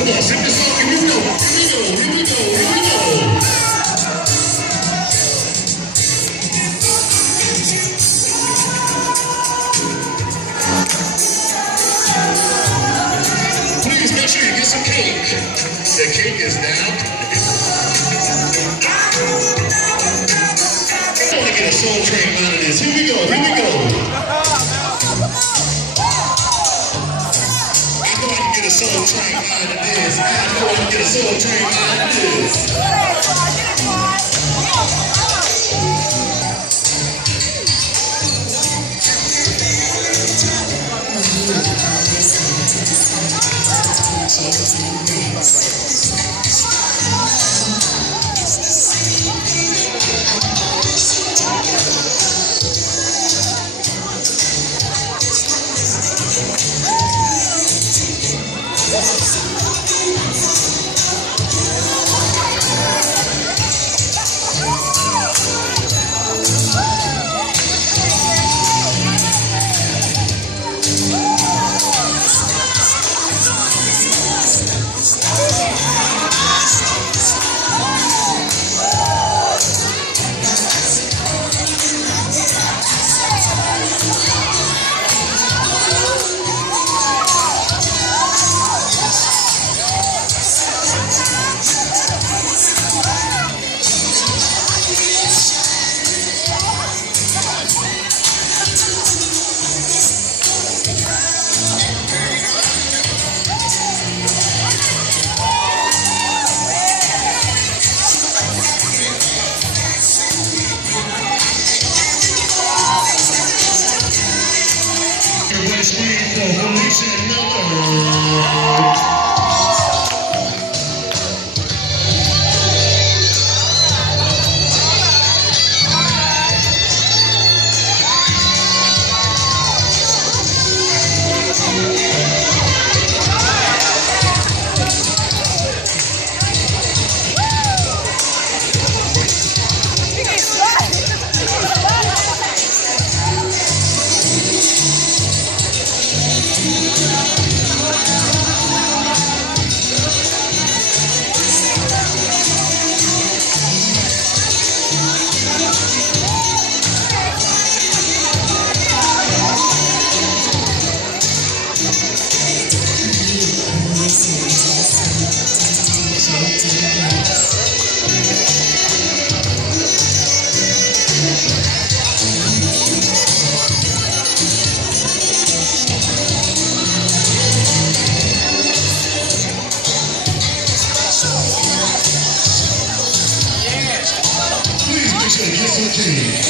Come on, sing this song. Here we go. Here we go. Here we go. Here we go. Please make sure you get some cake. The cake is down. I want to get a soul train out of this. Here we go. Here we go. I know I can get a soul train out of this. I know I can get a soul train out of this. Yes, okay.